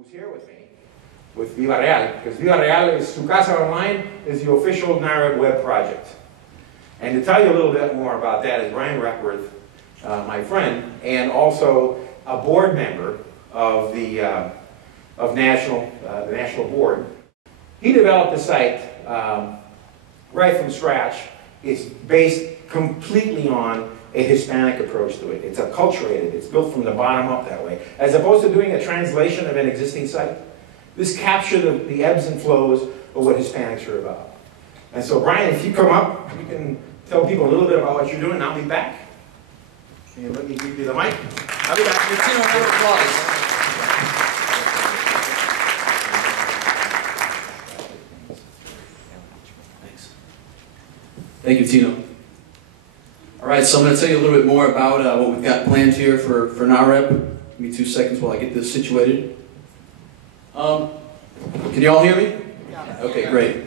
who's here with me, with Viva Real, because Viva Real is, su Casa Online is the official NAHREP Web Project. And to tell you a little bit more about that is Brian Requarth, my friend, and also a board member of the national board. He developed the site right from scratch. It's based completely on a Hispanic approach to it. It's acculturated. It's built from the bottom up that way. As opposed to doing a translation of an existing site, this captures the ebbs and flows of what Hispanics are about. And so, Brian, if you come up, you can tell people a little bit about what you're doing, and I'll be back. And let me give you the mic. I'll be back. Let's see a round of applause. Thanks. Thank you, Tino. All right, so I'm going to tell you a little bit more about what we've got planned here for NAHREP. Give me 2 seconds while I get this situated. Can you all hear me? Okay, great.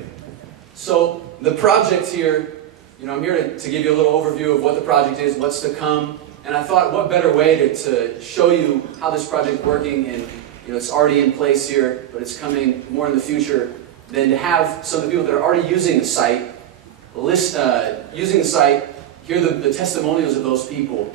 So the project here, I'm here to give you a little overview of what the project is, what's to come, and I thought what better way to show you how this project is working, and it's already in place here, but it's coming more in the future, than to have some of the people that are already using the site, hear the testimonials of those people,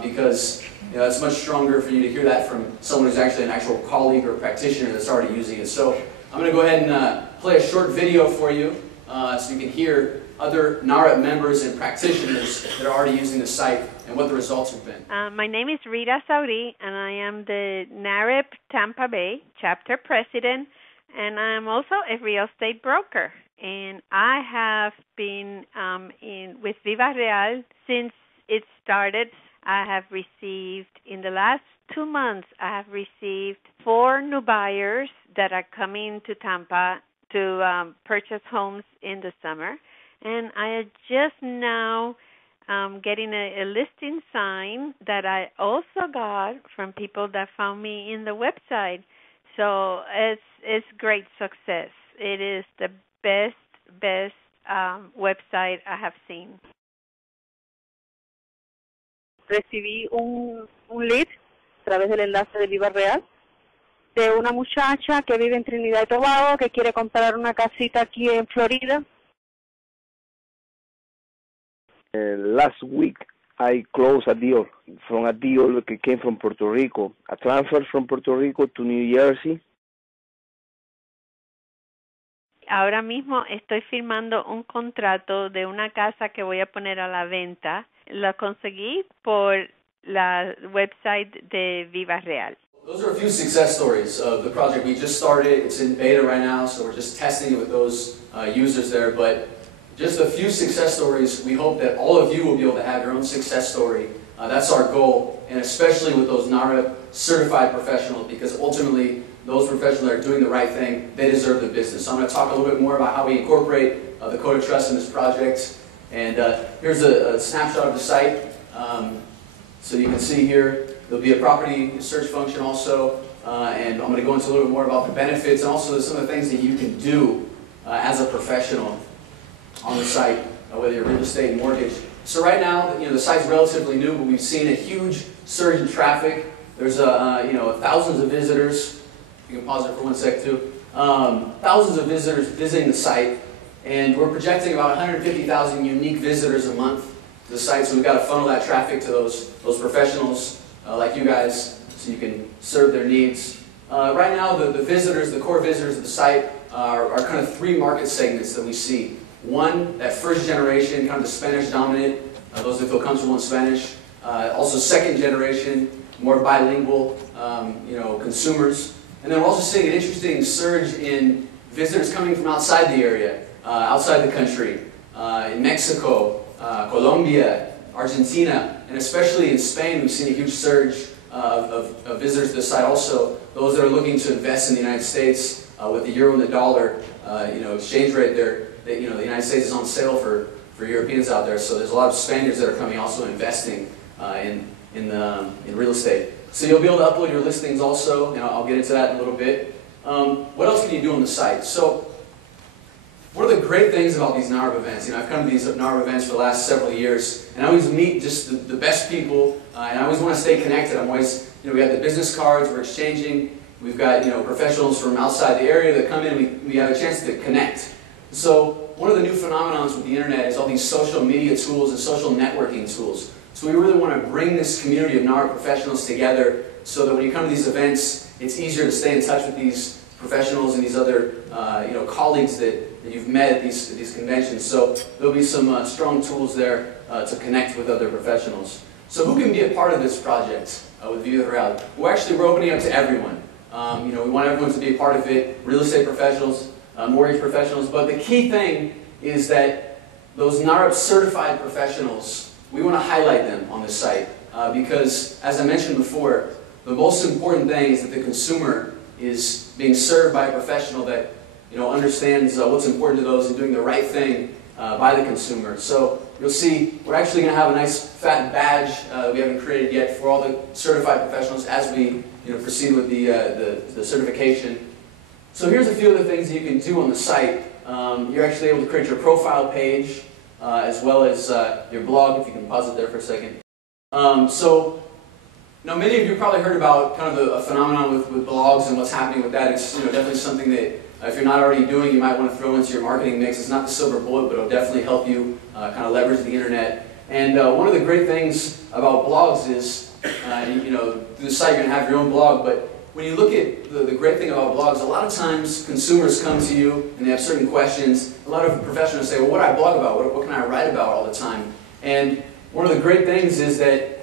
because it's much stronger for you to hear that from someone who's actually an actual colleague or practitioner that's already using it. So I'm going to go ahead and play a short video for you so you can hear other NAHREP members and practitioners that are already using the site and what the results have been. My name is Rita Saudi, and I am the NAHREP Tampa Bay chapter president, and I am also a real estate broker. And I have been with Viva Real since it started. I have received, in the last 2 months, I have received 4 new buyers that are coming to Tampa to purchase homes in the summer. And I am just now getting a listing sign that I also got from people that found me in the website. So it's great success. It is the best website I have seen. Recibí un lead a través del enlace de Viva Real de una muchacha que vive en Trinidad y Tobago que quiere comprar una casita aquí en Florida. Last week I closed a deal that came from Puerto Rico, a transfer from Puerto Rico to New Jersey. Ahora mismo estoy firmando un contrato de una casa que voy a poner a la venta. Lo conseguí por la website de Viva Real. Those are a few success stories of the project. We just started. It's in beta right now, so we're just testing it with those users there. But just a few success stories. We hope that all of you will be able to have your own success story. That's our goal, and especially with those NAHREP certified professionals, because ultimately those professionals that are doing the right thing, they deserve the business. So I'm going to talk a little bit more about how we incorporate the Code of Trust in this project. And here's a snapshot of the site. So you can see here, there'll be a property search function also. And I'm going to go into a little bit more about the benefits and also some of the things that you can do as a professional on the site, whether you're real estate, mortgage. So right now, the site's relatively new, but we've seen a huge surge in traffic. There's thousands of visitors. You can pause it for 1 sec too. Thousands of visitors visiting the site, and we're projecting about 150,000 unique visitors a month to the site. So we've got to funnel that traffic to those professionals like you guys, so you can serve their needs. Right now, the visitors, the core visitors of the site, are kind of 3 market segments that we see. One, that first generation, kind of the Spanish dominant, those that feel comfortable in Spanish. Also, second generation, more bilingual, consumers. And then we're also seeing an interesting surge in visitors coming from outside the area, outside the country, in Mexico, Colombia, Argentina, and especially in Spain, we've seen a huge surge of visitors to the site also. Those that are looking to invest in the United States with the euro and the dollar, exchange rate there, the United States is on sale for Europeans out there. So there's a lot of Spaniards that are coming also investing in real estate. So you'll be able to upload your listings also, and I'll get into that in a little bit. What else can you do on the site? So one of the great things about these NAHREP events, I've come to these NAHREP events for the last several years, and I always meet just the best people, and I always want to stay connected. I'm always, we have the business cards, we're exchanging, We've got professionals from outside the area that come in. We have a chance to connect. So one of the new phenomenons with the internet is all these social media tools and social networking tools. So we really want to bring this community of NAHREP professionals together so that when you come to these events, it's easier to stay in touch with these professionals and these other colleagues that you've met at these conventions. So there'll be some strong tools there to connect with other professionals. So who can be a part of this project with Viva Real? We're opening up to everyone. We want everyone to be a part of it, real estate professionals, mortgage professionals, but the key thing is that those NAHREP certified professionals, we want to highlight them on the site because, as I mentioned before, the most important thing is that the consumer is being served by a professional that understands what's important to those and doing the right thing by the consumer. So you'll see we're actually going to have a nice fat badge we haven't created yet for all the certified professionals as we proceed with the certification. So here's a few of the things that you can do on the site. You're actually able to create your profile page as well as your blog, if you can pause it there for a second. Now many of you probably heard about kind of a phenomenon with blogs and what's happening with that. It's definitely something that if you're not already doing, you might want to throw into your marketing mix. It's not the silver bullet, but it'll definitely help you kind of leverage the internet. And one of the great things about blogs is, through the site you're going to have your own blog, but when you look at the great thing about blogs, a lot of times consumers come to you and they have certain questions. A lot of professionals say, well, what do I blog about? What can I write about all the time? And one of the great things is that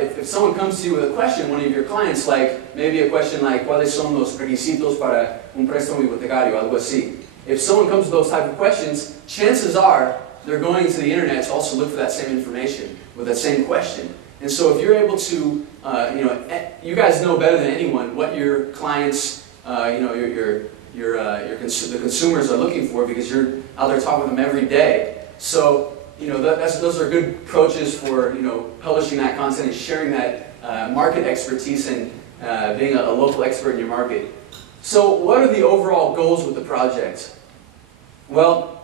if someone comes to you with a question, one of your clients, like maybe a question like, ¿cuáles son los requisitos para un préstamo hipotecario? Algo así. If someone comes with those type of questions, chances are they're going to the internet to also look for that same information with that same question. And so if you're able to, you guys know better than anyone what your clients, the consumers are looking for because you're out there talking with them every day. So those are good approaches for publishing that content and sharing that market expertise and being a local expert in your market. So what are the overall goals with the project? Well,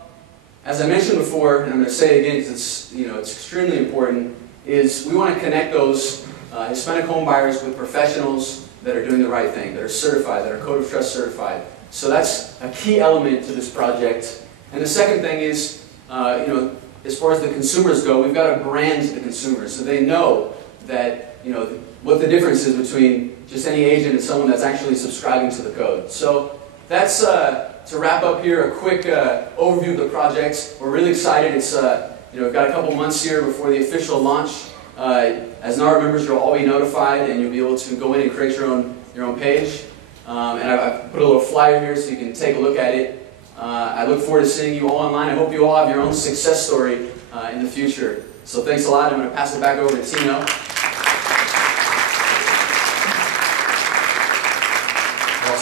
as I mentioned before, and I'm going to say it again because it's extremely important, is we want to connect those Hispanic home buyers with professionals that are doing the right thing, that are certified, that are Code of Trust certified. So that's a key element to this project. And the second thing is, as far as the consumers go, we've got to brand the consumers so they know that, what the difference is between just any agent and someone that's actually subscribing to the code. So that's, to wrap up here, a quick overview of the project. We're really excited. It's, we've got a couple months here before the official launch. As NAHREP members, you'll all be notified and you'll be able to go in and create your own page. And I've put a little flyer here so you can take a look at it. I look forward to seeing you all online. I hope you all have your own success story in the future. So thanks a lot. I'm going to pass it back over to Tino. Well,